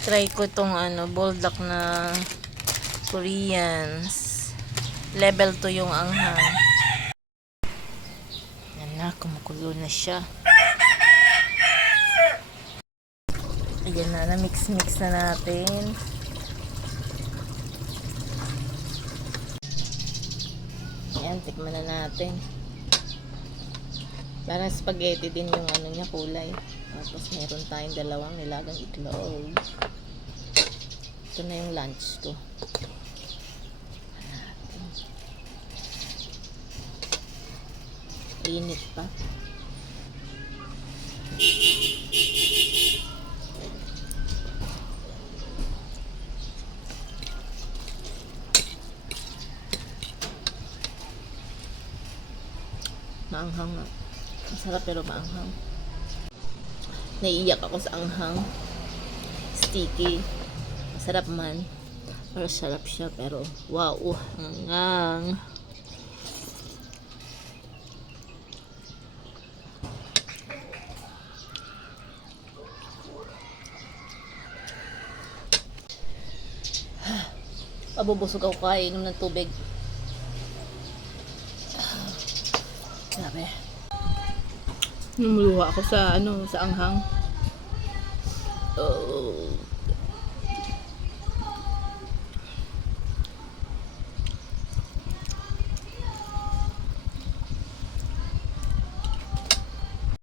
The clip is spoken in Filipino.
Try ko itong bulldog na Koreans. Level 2 yung anghang. Yan na, kumukulo na siya. Ayan na, na-mix-mix na natin. Ayan, tikman na natin. Parang spaghetti din yung niya, kulay. Tapos meron tayong dalawang nilagang itlog. Ito na yung lunch ko. Init pa. Maanghang nga. Masarap pero maanghang. Naiiyak ako sa anghang. Sticky. Masarap man. Pero sarap siya pero wow, anghang. Pabubusog ako kainom ng tubig. Grabe. Namuluha ako sa sa anghang. Oh.